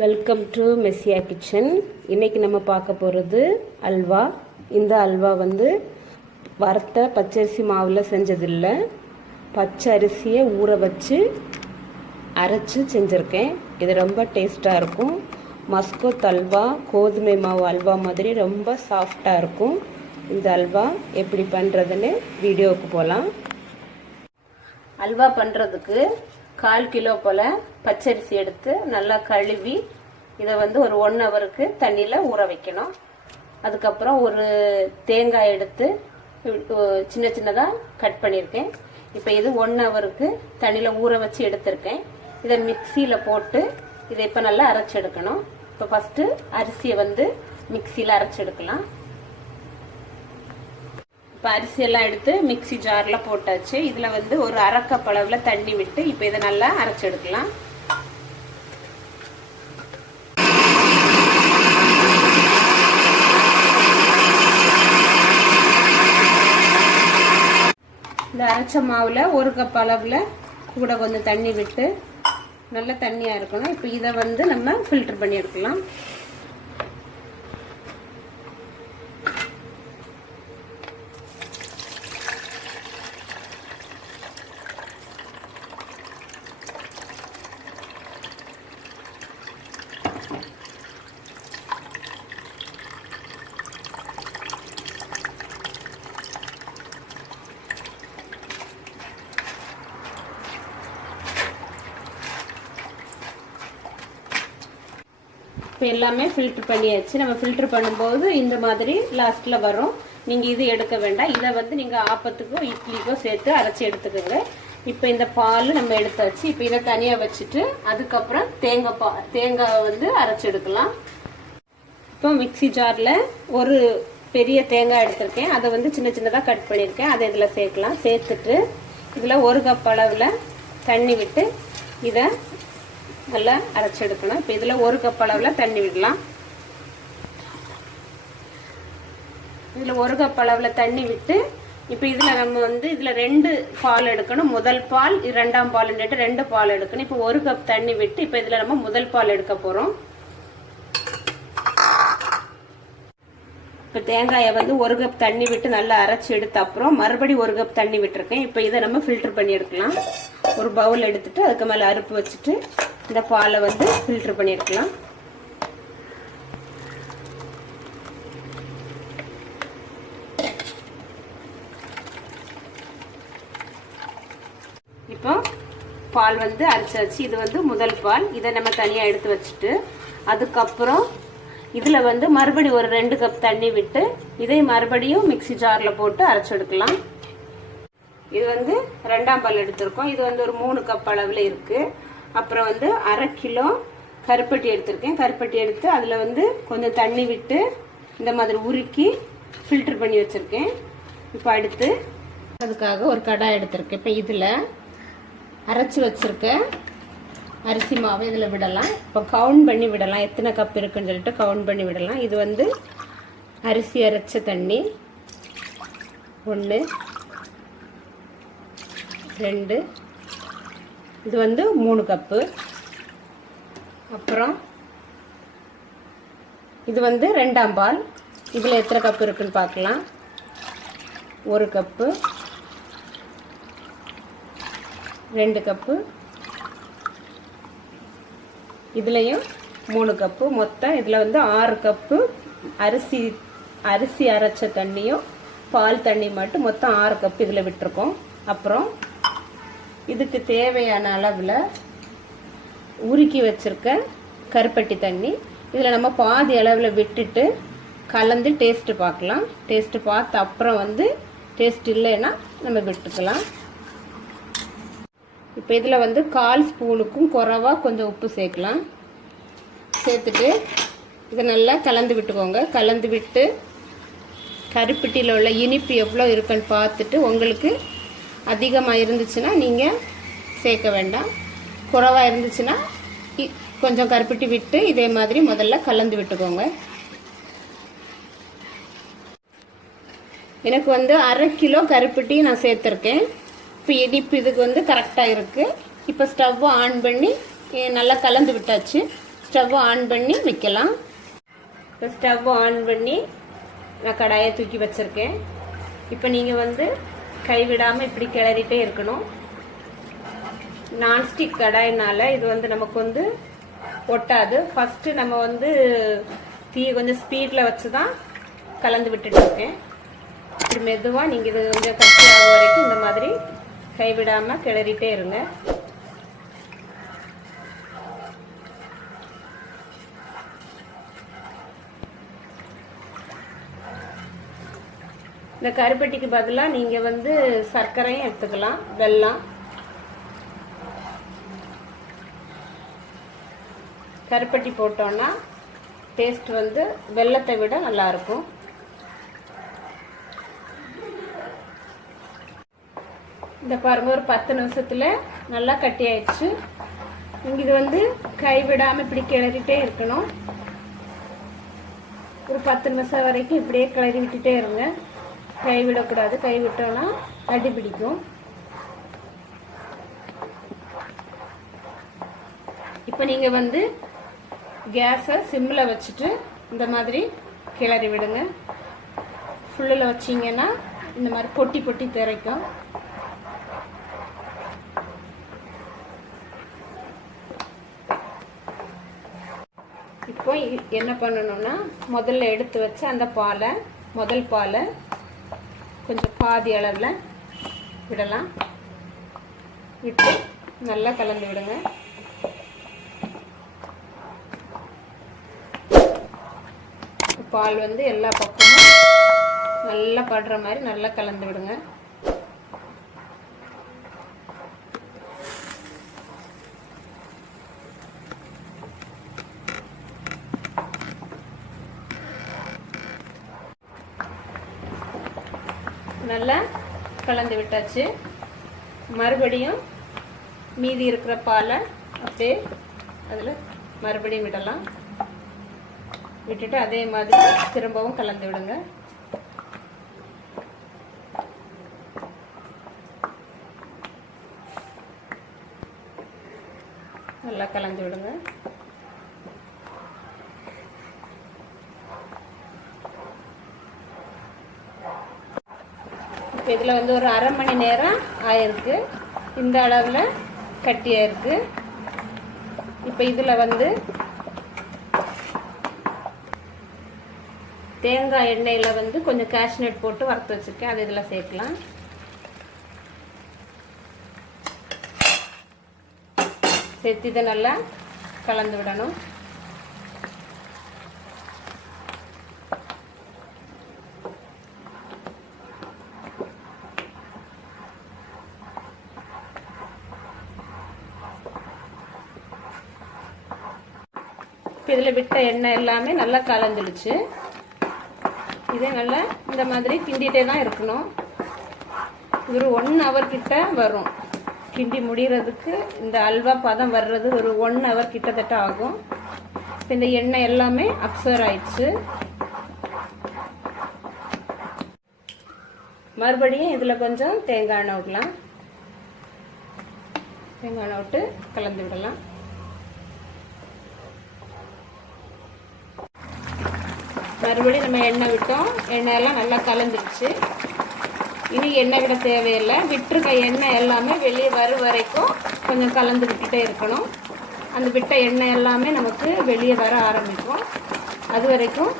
Welcome to Messiah kitchen. இன்னைக்கு நம்ம பார்க்க போகிறது அல்வா. இந்த அல்வா வந்து வறுத்த பச்சரிசி மாவில் செஞ்சதில்லை, பச்சை அரிசியை ஊற வச்சு அரைச்சி செஞ்சுருக்கேன். இது ரொம்ப டேஸ்ட்டாக இருக்கும். மஸ்கோத் அல்வா கோதுமை மாவு அல்வா மாதிரி ரொம்ப சாஃப்டாக இருக்கும். இந்த அல்வா எப்படி பண்ணுறதுன்னு வீடியோவுக்கு போகலாம். அல்வா பண்ணுறதுக்கு 1/4 கிலோ போல் பச்சரிசி எடுத்து நல்லா கழுவி இதை வந்து ஒரு 1 ஹவருக்கு தண்ணியில் ஊற வைக்கணும். அதுக்கப்புறம் ஒரு தேங்காய் எடுத்து சின்ன சின்னதாக கட் பண்ணியிருக்கேன். இப்போ இது 1 ஹவருக்கு தண்ணியில் ஊற வச்சு எடுத்திருக்கேன். இதை மிக்சியில் போட்டு இதை இப்போ நல்லா அரைச்சி எடுக்கணும். இப்போ ஃபஸ்ட்டு அரிசியை வந்து மிக்சியில் அரைச்சி எடுக்கலாம். இப்போ அரிசியெல்லாம் எடுத்து மிக்சி ஜாரில் போட்டாச்சு. இதில் வந்து ஒரு 1/2 கப் அளவில் தண்ணி விட்டு இப்போ இதை நல்லா அரைச்சி எடுக்கலாம். இந்த அரைச்ச மாவில் 1 கப் அளவில் கூட கொஞ்சம் தண்ணி விட்டு நல்ல தண்ணியாக இருக்கணும். இப்போ இதை வந்து நம்ம ஃபில்டர் பண்ணி எடுக்கலாம். இப்போ எல்லாமே ஃபில்டர் பண்ணியாச்சு. நம்ம ஃபில்டர் பண்ணும்போது இந்த மாதிரி லாஸ்ட்டில் வரும். நீங்கள் இது எடுக்க வேண்டாம். இதை வந்து நீங்கள் ஆப்பத்துக்கோ இட்லிக்கோ சேர்த்து அரைச்சி எடுத்துக்கோங்க. இப்போ இந்த பால் நம்ம எடுத்தாச்சு. இப்போ இதை தனியாக வச்சுட்டு அதுக்கப்புறம் தேங்காய் வந்து அரைச்சி எடுக்கலாம். இப்போ மிக்சி ஜாரில் ஒரு பெரிய தேங்காய் எடுத்திருக்கேன். அதை வந்து சின்ன சின்னதாக கட் பண்ணியிருக்கேன். அதை இதில் சேர்க்கலாம். சேர்த்துட்டு இதில் 1 கப் அளவில் தண்ணி விட்டு இதை நல்லா அரைச்சி எடுக்கணும். இப்போ இதில் 1 கப் அளவில் தண்ணி விடலாம். இதில் 1 கப் அளவில் தண்ணி விட்டு இப்போ இதில் நம்ம வந்து இதில் 2 பால் எடுக்கணும். முதல் பால் 2ஆம் பால் 2 பால் எடுக்கணும். இப்போ 1 கப் தண்ணி விட்டு இப்போ இதில் நம்ம முதல் பால் எடுக்க போகிறோம். இப்போ தேங்காயை வந்து 1 கப் தண்ணி விட்டு நல்லா அரைச்சி எடுத்த அப்புறம் மறுபடியும் 1 கப் தண்ணி விட்டுருக்கேன். இப்போ இதை நம்ம ஃபில்டர் பண்ணி எடுக்கலாம். ஒரு பவுல் எடுத்துட்டு அதுக்கு மேலே அறுப்பு வச்சுட்டு இந்த பாலை வந்து ஃபில்டர் பண்ணியிருக்கலாம். இப்போ பால் வந்து அரைச்சாச்சு. இது வந்து முதல் பால். இதை நம்ம தனியாக எடுத்து வச்சுட்டு அதுக்கப்புறம் இதில் வந்து மறுபடியும் ஒரு 2 கப் தண்ணி விட்டு இதை மறுபடியும் மிக்சி ஜாரில் போட்டு அரைச்சி எடுக்கலாம். இது வந்து 2ஆம் பால் எடுத்திருக்கோம். இது வந்து ஒரு 3 கப் அளவில் இருக்குது. அப்புறம் வந்து 1/2 கிலோ கருப்பட்டி எடுத்திருக்கேன். கருப்பட்டி எடுத்து அதில் வந்து கொஞ்சம் தண்ணி விட்டு இந்த மாதிரி உருக்கி ஃபில்டர் பண்ணி வச்சுருக்கேன். இப்போ அடுத்து அதுக்காக ஒரு கடாய் எடுத்திருக்கேன். இப்போ இதில் அரைச்சி வச்சுருக்க அரிசி மாவை இதில் விடலாம். இப்போ கவுண்ட் பண்ணி விடலாம். எத்தனை கப் இருக்குன்னு சொல்லிட்டு கவுண்ட் பண்ணி விடலாம். இது வந்து அரிசி அரைச்ச தண்ணி 1 2, இது வந்து 3 கப்பு. அப்புறம் இது வந்து 2ஆம் பால். இதில் எத்தனை கப்பு இருக்குன்னு பார்க்கலாம். 1 கப்பு 2 கப்பு, இதுலேயும் 3 கப்பு. மொத்தம் இதில் வந்து 6 கப்பு அரிசி அரைச்ச தண்ணியும் பால் தண்ணி மட்டும் மொத்தம் 6 கப்பு இதில் விட்டுருக்கோம். அப்புறம் இதுக்கு தேவையான அளவில் உருக்கி வச்சிருக்க கருப்பட்டி தண்ணி இதில் நம்ம பாதி அளவில் விட்டுட்டு கலந்து டேஸ்ட்டு பார்க்கலாம். டேஸ்ட்டு பார்த்து அப்புறம் வந்து டேஸ்ட் இல்லைன்னா நம்ம விட்டுக்கலாம். இப்போ இதில் வந்து 1/4 ஸ்பூனுக்கும் குறைவா கொஞ்சம் உப்பு சேர்க்கலாம். சேர்த்துட்டு இதை நல்லா கலந்து விட்டுக்கோங்க. கலந்து விட்டு கருப்பட்டியில் உள்ள இனிப்பு எவ்வளோ இருக்குன்னு பார்த்துட்டு உங்களுக்கு அதிகமாக இருந்துச்சுன்னா நீங்கள் சேர்க்க வேண்டாம். குறைவாக இருந்துச்சுன்னா கொஞ்சம் கருப்பட்டி விட்டு இதே மாதிரி முதல்ல கலந்து விட்டுக்கோங்க. எனக்கு வந்து 1/2 கிலோ கருப்பட்டி நான் சேர்த்துருக்கேன். இப்போ இனிப்பு இதுக்கு வந்து கரெக்டாக இருக்குது. இப்போ ஸ்டவ்வை ஆன் பண்ணி நல்லா கலந்து விட்டாச்சு. ஸ்டவ் ஆன் பண்ணி வைக்கலாம். இப்போ ஸ்டவ் ஆன் பண்ணி நான் கடாயை தூக்கி வச்சுருக்கேன். இப்போ நீங்கள் வந்து கைவிடாமல் இப்படி கிளறிட்டே இருக்கணும். நான்ஸ்டிக் கடாயினால இது வந்து நமக்கு வந்து ஒட்டாது. ஃபஸ்ட்டு நம்ம வந்து தீயை கொஞ்சம் ஸ்பீடில் வச்சு தான் கலந்து விட்டுட்டு இருக்கேன். இப்படி மெதுவாக நீங்கள் இது கொஞ்சம் கட்டி ஆகும் வரைக்கும் இந்த மாதிரி கைவிடாமல் கிளறிட்டே இருங்க. இந்த கருப்பட்டிக்கு பதிலாக நீங்கள் வந்து சர்க்கரையும் எடுத்துக்கலாம், வெல்லம். கருப்பட்டி போட்டோன்னா டேஸ்ட் வந்து வெல்லத்தை விட நல்லாயிருக்கும். இந்த பாருங்க, ஒரு 10 நிமிஷத்தில் நல்லா கட்டி ஆயிடுச்சு. நீங்கள் இது வந்து கைவிடாமல் இப்படி கிளறிட்டே இருக்கணும். ஒரு 10 நிமிஷம் வரைக்கும் இப்படியே கிளறி விட்டுட்டே இருங்க. கைவிடக்கூடாது, கைவிட்டோன்னா அடி பிடிக்கும். இப்போ நீங்கள் வந்து கேஸை சிம்மில் வச்சுட்டு இந்த மாதிரி கிளறி விடுங்க. ஃபுல்லில் வச்சிங்கன்னா இந்த மாதிரி பொட்டி பொட்டி திரைக்கும். இப்போ என்ன பண்ணணும்னா, முதல்ல எடுத்து வச்ச அந்த பாலை, முதல் பாலை கொஞ்சம் பாதி அளவில் விடலாம். விட்டு நல்லா கலந்து விடுங்க. பால் வந்து எல்லா பக்கமும் நல்லா படுற மாதிரி நல்லா கலந்து விடுங்க. நல்லா கலந்து விட்டாச்சு. மறுபடியும் மீதி இருக்கிற பாலை அப்படியே அதில் மறுபடியும் விடலாம். விட்டுட்டு அதே மாதிரி திரும்பவும் கலந்து விடுங்க. நல்லா கலந்து விடுங்க. இப்போ இதில் வந்து ஒரு அரை மணி நேரம் ஆயிருக்கு. இந்த அளவில் கட்டியாயிருக்கு. இப்போ இதில் வந்து தேங்காய் எண்ணெயில் வந்து கொஞ்சம் கேஷ்நட் போட்டு வறுத்து வச்சுருக்கேன். அது இதில் சேர்க்கலாம். சேர்த்து இதை நல்லா கலந்து விடணும். இப்போ இதில் விட்ட எண்ணெய் எல்லாமே நல்லா கலந்துடுச்சு. இதே நல்லா இந்த மாதிரி கிண்டிகிட்டே தான் இருக்கணும். ஒரு 1 hour கிட்ட வரும். கிண்டி முடிகிறதுக்கு இந்த அல்வா பதம் வர்றது ஒரு 1 hour கிட்டத்தட்ட ஆகும். இப்போ இந்த எண்ணெய் எல்லாமே அப்சர்வ் ஆயிடுச்சு. மறுபடியும் இதில் கொஞ்சம் தேங்காய் எண்ணெய் விடலாம். தேங்காய் எண்ணெய் விட்டு கலந்து விடலாம். மறுபடியும் நம்ம எண்ணெய் விட்டோம். எண்ணெயெல்லாம் நல்லா கலந்துடுச்சு. இனி எண்ணெய் விட தேவையில்லை. விட்டுருக்க எண்ணெய் எல்லாமே வெளியே வரும் வரைக்கும் கொஞ்சம் கலந்து விட்டுட்டே இருக்கணும். அந்த விட்ட எண்ணெய் எல்லாமே நமக்கு வெளியே வர ஆரம்பிக்கும். அது வரைக்கும்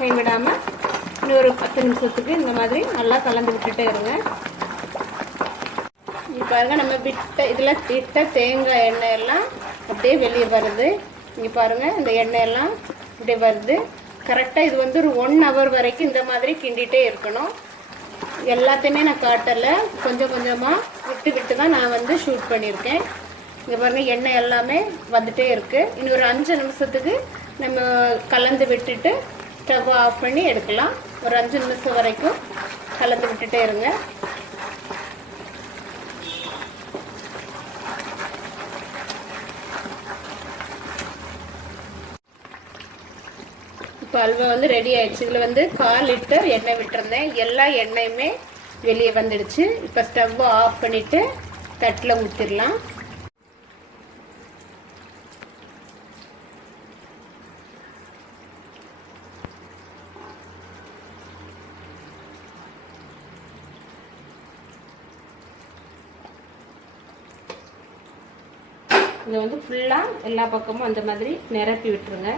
கைவிடாமல் இன்னொரு 10 நிமிஷத்துக்கு இந்த மாதிரி நல்லா கலந்து விட்டுட்டே இருங்க. இங்கே பாருங்கள், நம்ம இதில் விட்ட தேங்காய் எண்ணெய் எல்லாம் அப்படியே வெளியே வருது. இங்கே பாருங்கள், இந்த எண்ணெயெல்லாம் இப்படியே வருது. கரெக்டாக இது வந்து ஒரு 1 hour வரைக்கும் இந்த மாதிரி கிண்டிகிட்டே இருக்கணும். எல்லாத்தையுமே நான் காட்டலை, கொஞ்சம் கொஞ்சமாக விட்டு விட்டு தான் நான் வந்து ஷூட் பண்ணியிருக்கேன். இங்கே பாருங்கள், எண்ணெய் எல்லாமே வந்துட்டே இருக்குது. இன்னும் ஒரு 5 நிமிஷத்துக்கு நம்ம கலந்து விட்டுட்டு ஸ்டவ் ஆஃப் பண்ணி எடுக்கலாம். ஒரு 5 நிமிஷம் வரைக்கும் கலந்து விட்டுட்டே இருங்க. இப்போ அல்வா வந்து ரெடி ஆயிடுச்சு. இதில் வந்து 1/4 லிட்டர் எண்ணெய் விட்டுருந்தேன். எல்லா எண்ணெயுமே வெளியே வந்துடுச்சு. இப்போ ஸ்டவ் ஆஃப் பண்ணிவிட்டு தட்டில் ஊற்றிடலாம். இங்கே வந்து ஃபுல்லாக எல்லா பக்கமும் அந்த மாதிரி நிரப்பி விட்டுருங்க.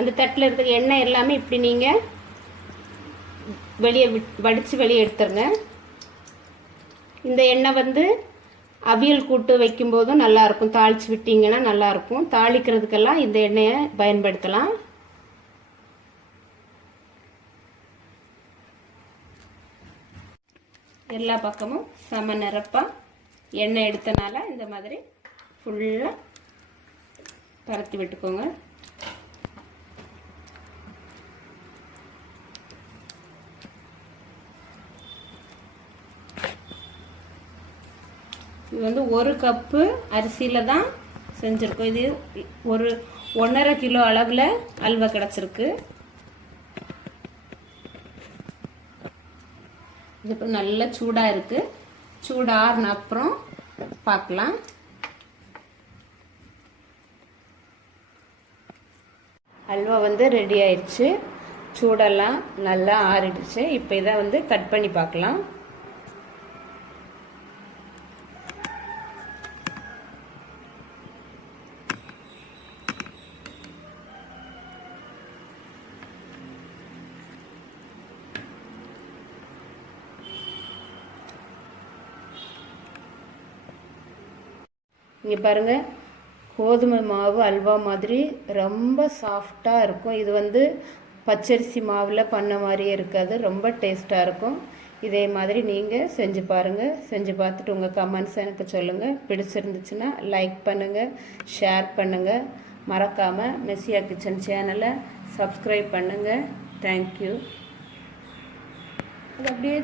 அந்த தட்டில் இருக்கிற எண்ணெய் எல்லாமே இப்படி நீங்கள் வெளியே வடித்து வெளியே எடுத்துருங்க. இந்த எண்ணெய் வந்து அவியல் கூட்டு வைக்கும்போதும் நல்லாயிருக்கும், தாளித்து விட்டிங்கன்னா நல்லாயிருக்கும். தாளிக்கிறதுக்கெல்லாம் இந்த எண்ணெயை பயன்படுத்தலாம். எல்லா பக்கமும் சம நிரப்பாக எண்ணெய் எடுத்தனால இந்த மாதிரி ஃபுல்லாக பரத்தி விட்டுக்கோங்க. இது வந்து 1 கப்பு அரிசியில் தான் செஞ்சுருக்கோம். இது ஒரு 1.5 கிலோ அளவில் அல்வா கிடச்சிருக்கு. இது இப்போ நல்லா சூடாக இருக்குது. சூடாறின அப்புறம் பார்க்கலாம். அல்வா வந்து ரெடி ஆயிடுச்சு. சூடெல்லாம் நல்லா ஆறிடுச்சு. இப்போ இதை வந்து கட் பண்ணி பார்க்கலாம். இங்கே பாருங்கள், கோதுமை மாவு அல்வா மாதிரி ரொம்ப சாஃப்டாக இருக்கும். இது வந்து பச்சரிசி மாவில் பண்ண மாதிரியே இருக்காது, ரொம்ப டேஸ்ட்டாக இருக்கும். இதே மாதிரி நீங்கள் செஞ்சு பாருங்கள். செஞ்சு பார்த்துட்டு உங்கள் கமெண்ட்ஸ் எனக்கு சொல்லுங்கள். பிடிச்சிருந்துச்சுன்னா லைக் பண்ணுங்கள், ஷேர் பண்ணுங்கள். மறக்காமல் மெஸ்ஸியா கிச்சன் சேனலை சப்ஸ்கிரைப் பண்ணுங்கள். தேங்க்யூ. அது அப்படியே